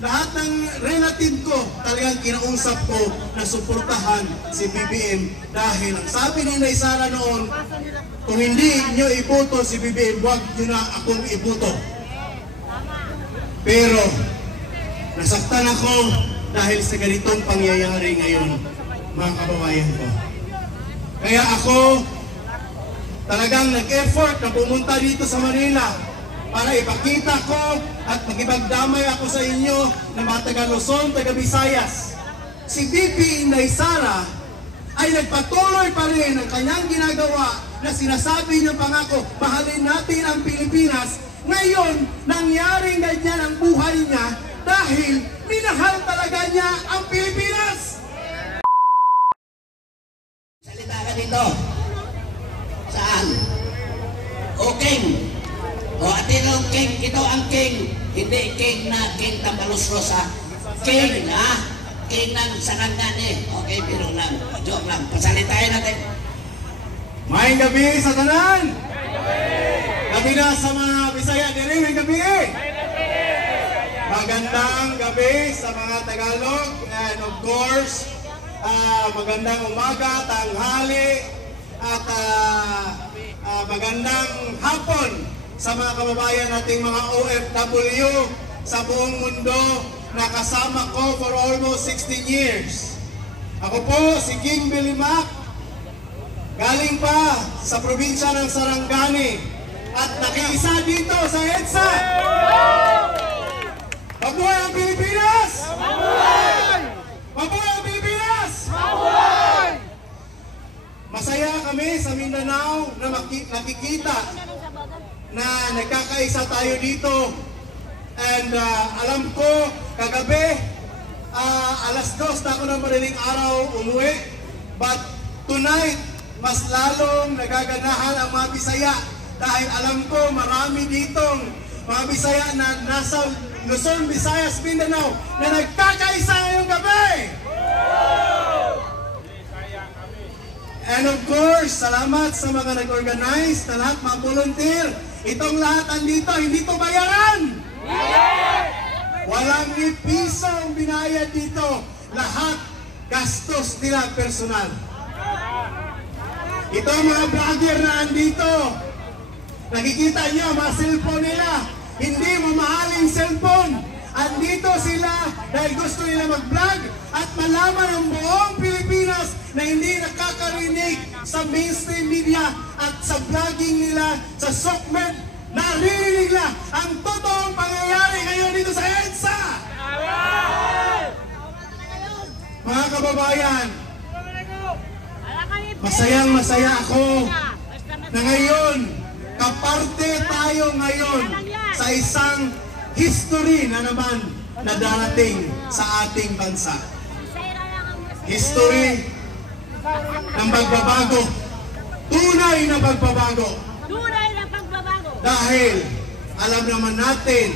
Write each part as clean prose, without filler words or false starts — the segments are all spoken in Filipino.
lahat ng relative ko talagang kinausap ko na suportahan si BBM dahil ang sabi ni Inday Sara noon, kung hindi nyo iboto si BBM, huwag nyo na akong iboto. Pero nasaktan ako dahil sa ganitong pangyayari ngayon, mga kababayan ko. Kaya ako talagang nag-effort na pumunta dito sa Manila para ipakita ko at magipagdamay ako sa inyo na mga taga-Luzon, taga-Visayas. Si BP Inday Sara ay nagpatuloy pa rin ang kanyang ginagawa na sinasabi niyang pangako, mahalin natin ang Pilipinas. Ngayon, nangyaring ganyan ang buhay niya dahil minahal talaga niya ang Pilipinas. Salita ka dito. Saan? O King. O atinong King. Ito ang King. Hindi King na King Tambaluslos ha. King ha. King ng Sarangani. Okay, pero lang. Joke lang. Pasalitain natin. May gabi sa tanan. Gabi na sa mga Bisaya diri. May gabi. Magandang gabi sa mga Tagalog. And of course, magandang umaga, tanghali, at magandang hapon sa mga kababayan nating mga OFW sa buong mundo na kasama ko for almost 16 years. Ako po si King Billy Mac, galing pa sa probinsya ng Sarangani at nakiisa dito sa EDSA. Mabuhay ang Pilipinas! Mabuhay! Mabuhay ang Pilipinas! Mabuhay! Masaya kami sa Mindanao na nakikita na nagkakaisa tayo dito. And alam ko, kagabi, alas 2 na ako ng madaling araw umuwi. But tonight, mas lalong nagaganahan ang mga Bisaya. Dahil alam ko, marami ditong mga Bisaya na nasa Luzon, Visayas, Mindanao na nagkakaisa ngayong gabi. And of course, salamat sa mga nag-organize, na lahat mga volunteer. Itong lahat andito, hindi to bayaran. Walang ni piso ang binayad dito. Lahat gastos nila personal. Ito ang mga vlogger na andito. Nakikita nyo, mga cellphone nila. Hindi mamahaling cellphone. Andito sila dahil gusto nila mag-vlog at malaman ang buong Pilipinas na hindi nakakarinig sa mainstream media at sa vlogging nila, sa SOCMED, naririnig nila ang totoong pangyayari ngayon dito sa EDSA. Mga kababayan, masayang-masaya ako na ngayon, kaparte tayo ngayon sa isang history na naman na darating sa ating bansa. History ng pagbabago. Tunay na pagbabago. Tunay na pagbabago. Dahil alam naman natin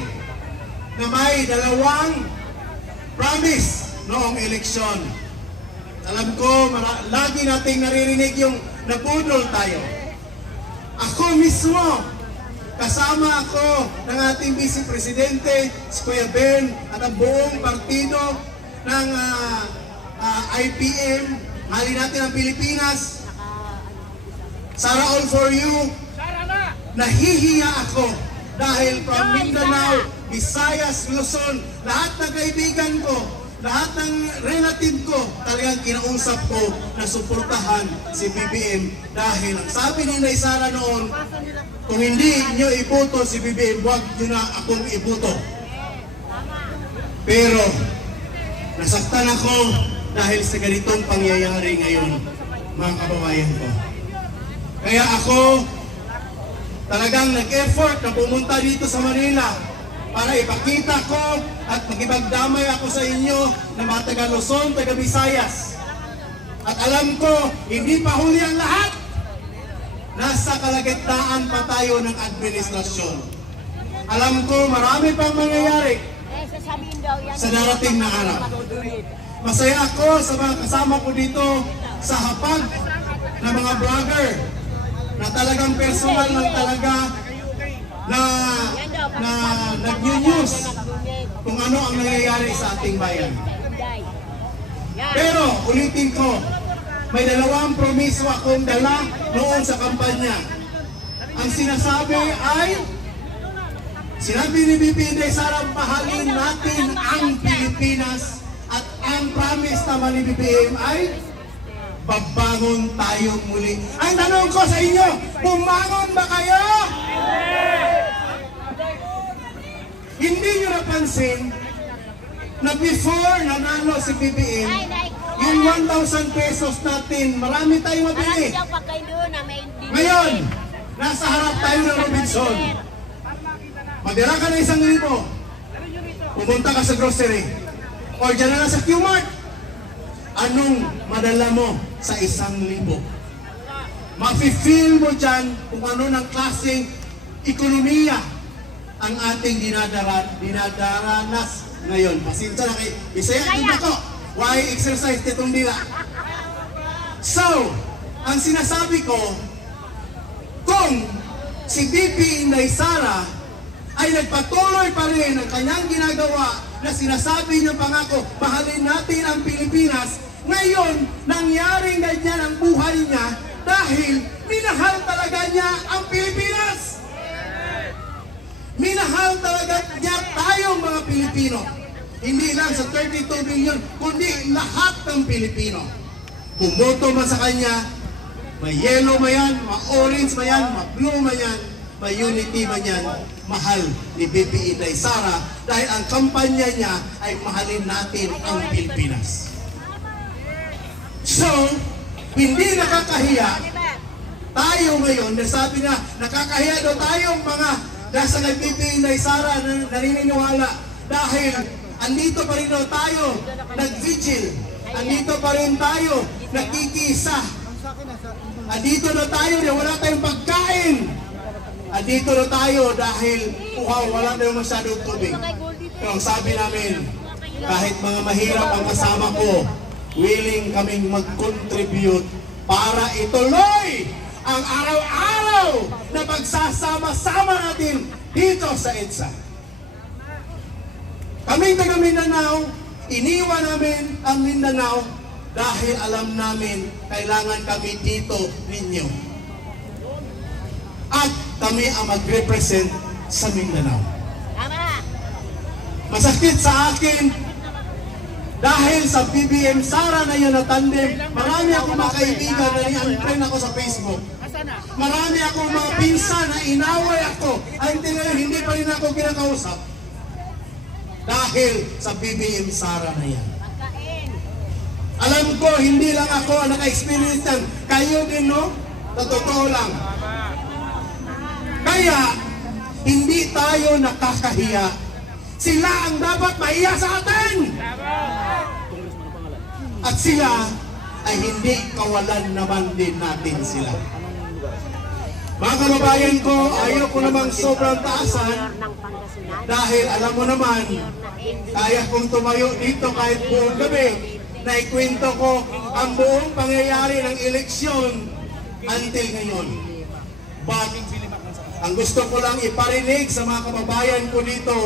na may dalawang promise noong eleksyon. Alam ko, lagi nating naririnig yung nabudol tayo. Ako mismo, kasama ako ng ating Vice Presidente, si Kuya Ben, at ang buong partido ng IPM, Mahalin Natin ang Pilipinas, Sara All For You. Nahihiya ako dahil from Mindanao, Visayas, Luzon, lahat ng kaibigan ko, lahat ng relative ko, talagang kinausap ko na suportahan si BBM dahil ang sabi ni Inday Sara noon, kung hindi nyo iboto si BBM, huwag nyo na akong iboto. Pero nasaktan ako dahil sa ganitong pangyayari ngayon, mga kababayan ko. Kaya ako talagang nag-effort na pumunta dito sa Manila para ipakita ko at magipagdamay ako sa inyo na mga taga-Luzon, taga-Visayas. At alam ko, hindi pa huli ang lahat. Nasa kalagitnaan pa tayo ng administrasyon. Alam ko, marami pang mangyayari sa darating na araw. Masaya ako sa mga kasama ko dito sa hapag ng mga vlogger na talagang personal lang talaga na nag-news kung ano ang nangyayari sa ating bayan. Pero ulitin ko, may dalawang promiso akong dala noon sa kampanya. Ang sinasabi ay, sinabi ni BP Inday Sara, mahalin natin ang Pilipinas, at ang promise naman ni BBM ay babangon tayong muli. Ang tanong ko sa inyo, bumangon ba kayo? Hindi nyo napansin na before nanalo si BBM, yung 1,000 pesos natin, marami tayong mabili. Ngayon, nasa harap tayo ng Robinson. Madira ka na 1,000. Pumunta ka sa grocery. O dyan na lang sa Q-Mart. Anong madala mo sa 1,000? Mafe-feel mo dyan kung ano ng klaseng ekonomiya ang ating dinadaranas ngayon. Pasensya na kayo. Bisaya din ako. Why exercise itong dila? So, ang sinasabi ko, kung si BP Inday Sara ay nagpatuloy pa rin ang kanyang ginagawa na sinasabi niyang pangako, mahalin natin ang Pilipinas, ngayon, nangyaring ganyan ang buhay niya dahil minahal talaga niya ang Pilipinas. Minahal talaga niya tayong mga Pilipino. Hindi lang sa 32 million, kundi lahat ng Pilipino. Bumoto man sa kanya, may yellow man yan, ma-orange man yan, ma-blue man yan, may unity man yan, mahal ni BP Inday Sara dahil ang kampanya niya ay mahalin natin ang Pilipinas. So, hindi nakakahiya tayo ngayon, nasabi na nakakahiya daw tayong mga nasa kay BP Inday Sara na naniniwala dahil andito pa rin daw tayo nag-vigil, andito pa rin tayo nagkikisa, andito na tayo na wala tayong pagkain, andito na tayo dahil wala tayong masyadong tubig. Pero sabi namin, kahit mga mahirap ang kasama ko, willing kaming mag-contribute para ituloy ang araw-araw na pagsasama-sama natin dito sa EDSA. Kaming taga Mindanao, iniwan namin ang Mindanao dahil alam namin kailangan kami dito ninyo. At kami ang mag-represent sa Mindanao. Masakit sa akin dahil sa BBM Sara na yun na tandem, marami akong mga kaibigan na ni-unfriend ako sa Facebook. Marami akong mga pinsan na inaway ako. Until ngayon, hindi pa rin ako kinakausap. Dahil sa BBM Sara na yan. Alam ko, hindi lang ako ang naka-experience yan. Kayo din, no? Sa totoo lang. Kaya, hindi tayo nakakahiya. Sila ang dapat mahiya sa atin. At sila ay hindi kawalan naman din natin sila. Mga kababayan ko, ayaw ko namang sobrang taasan dahil alam mo naman, kaya kong tumayo dito kahit buong gabi na ikwento ko ang buong pangyayari ng eleksyon until ngayon. But, ang gusto ko lang iparinig sa mga kababayan ko dito,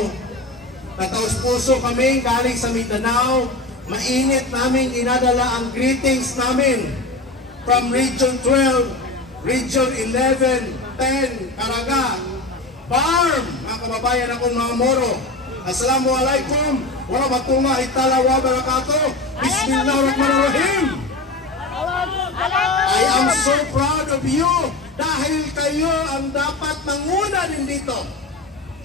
na taos-puso kami galing sa Mindanao, mainit namin inadala ang greetings namin from Region 12, Region 11, 10, Caraga, Farm, mga kababayan akong mga Moro. Assalamualaikum warahmatullahi ta'ala wabarakatuh. Bismillahirrahmanirrahim. I am so proud of you dahil kayo ang dapat manguna din dito.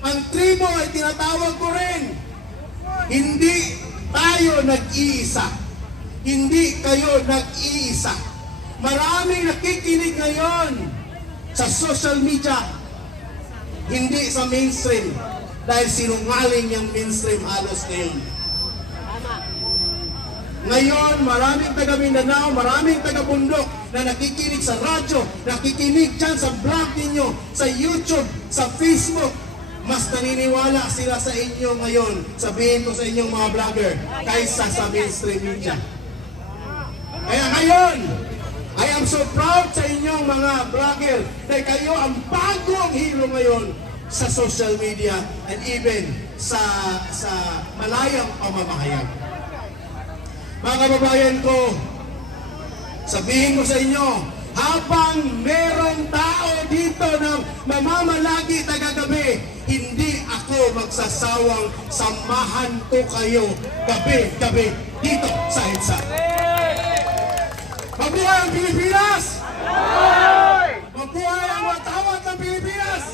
Ang tribo ay tinatawag ko rin. Hindi tayo nag-iisa. Hindi kayo nag-iisa. Maraming nakikinig ngayon sa social media, hindi sa mainstream. Dahil sinungaling yung mainstream halos ngayon. Ngayon, maraming taga Mindanao, maraming taga Bundok na nakikinig sa radyo, nakikinig dyan sa blog ninyo, sa YouTube, sa Facebook. Mas naniniwala sila sa inyo ngayon, sabihin ko sa inyong mga vlogger, kaysa sa mainstream media. Kaya ngayon, I am so proud sa inyong mga vlogger na kayo ang bagong hero ngayon sa social media and even sa malayang pamamahayag. Mga kababayan ko, sabihin ko sa inyo, habang merong tao dito na mamamalagi tagagabi, hindi ako magsasawang samahan ko kayo gabi-gabi dito sa EDSA. Mabuhay ang Pilipinas! Mabuhay ang watawat ng Pilipinas!